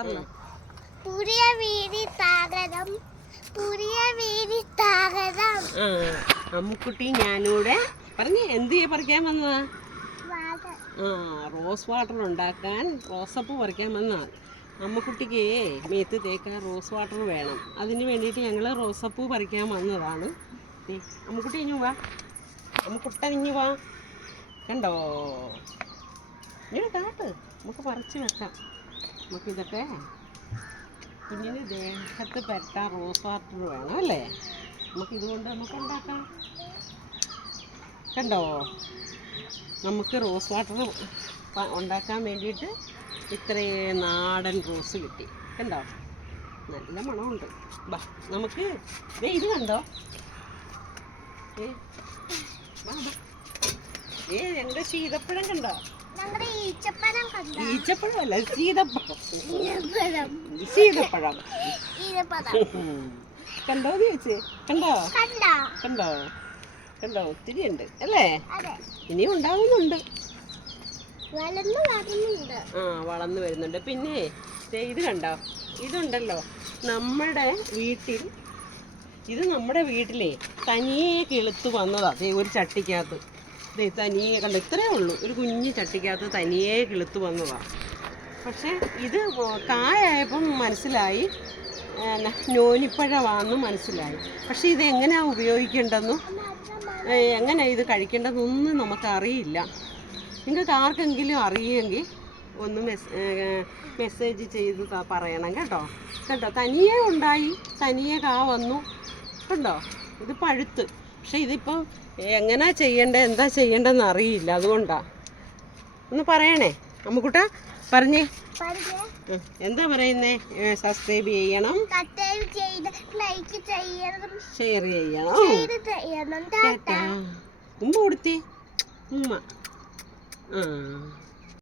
പറഞ്ഞോ. പുതിയ വീതി താകരം, പുതിയ വീതി താകരം. അമ്മുക്കുട്ടി ഞാനൂടെ പറഞ്ഞേ എന്ത് പറിക്കാൻ വന്നതാ? റോസ് വാട്ടർ ഉണ്ടാക്കാൻ റോസപ്പ് പറിക്കാൻ വന്നതാ. അമ്മുക്കുട്ടിക്ക് മേത്ത് തേക്കാൻ റോസ് വാട്ടർ വേണം. അതിന് വേണ്ടിയിട്ട് ഞങ്ങൾ റോസപ്പൂ പറിക്കാൻ വന്നതാണ്. അമ്മുക്കുട്ടി ഇഞ്ഞു വാ, അമ്മുക്കുട്ടൻ ഇഞ്ഞു വാ. കണ്ടോ, ഇങ്ങനെ കാട്ട്, നമുക്ക് പറിച്ച് വെക്കാം. നമുക്കിതൊക്കെ കുഞ്ഞിന് ദേഹത്ത് പരട്ടാൻ റോസ് വാട്ടർ വേണം അല്ലേ? നമുക്കിതുകൊണ്ട് നമുക്ക് ഉണ്ടാക്കാം. കണ്ടോ, നമുക്ക് റോസ് വാട്ടർ ഉണ്ടാക്കാൻ വേണ്ടിയിട്ട് ഇത്രയും നാടൻ റോസ് കിട്ടി. കണ്ടോ, നല്ല മണമുണ്ട്. ബാ നമുക്ക് ഇത് കണ്ടോ, എൻ്റെ ശീതപ്പഴം കണ്ടോ? ഈച്ചപ്പഴം അല്ല, ശീതപ്പഴം. കണ്ടോ ചേച്ചി? കണ്ടോ കണ്ടോ കണ്ടോ, ഒത്തിരി ഉണ്ട് അല്ലേ? ഇനിയും ഉണ്ടാവുന്നുണ്ട്. വളർന്നു വരുന്നുണ്ട്. പിന്നെ ഇത് കണ്ടോ, ഇതുണ്ടല്ലോ നമ്മുടെ വീട്ടിൽ, ഇത് നമ്മുടെ വീട്ടിലേ തനിയെ കിളുത്ത് വന്നതാ. ഒരു ചട്ടിക്കകത്ത് തനിയെ കണ്ടോ, ഇത്രയേ ഉള്ളൂ, ഒരു കുഞ്ഞു ചട്ടിക്കകത്ത് തനിയെ കിളുത്ത് വന്നതാണ്. പക്ഷേ ഇത് കായായപ്പം മനസ്സിലായി നോനിപ്പഴമാണെന്ന് മനസ്സിലായി. പക്ഷേ ഇത് എങ്ങനെയാണ് ഉപയോഗിക്കേണ്ടതെന്നും എങ്ങനെയാണ് ഇത് കഴിക്കേണ്ടതെന്നൊന്നും നമുക്കറിയില്ല. നിങ്ങൾക്ക് ആർക്കെങ്കിലും അറിയുമെങ്കിൽ ഒന്ന് മെസ്സേജ് ചെയ്ത് പറയണം കേട്ടോ. കേട്ടോ, തനിയെ ഉണ്ടായി, തനിയെ കാ വന്നു. കണ്ടോ, ഇത് പഴുത്ത്. പക്ഷെ ഇതിപ്പം എങ്ങനെയാ ചെയ്യേണ്ടത്, എന്താ ചെയ്യേണ്ടതെന്ന് അറിയില്ല. അതുകൊണ്ടാണ്. ഒന്ന് പറയണേ അമ്മുക്കുട്ടാ, പറഞ്ഞേ. എന്താ പറയുന്നേ? സബ്സ്ക്രൈബ് ചെയ്യണം, ഷെയർ ചെയ്യണം. ഉമ്മ കൊടുത്തേ, ഉമ്മ.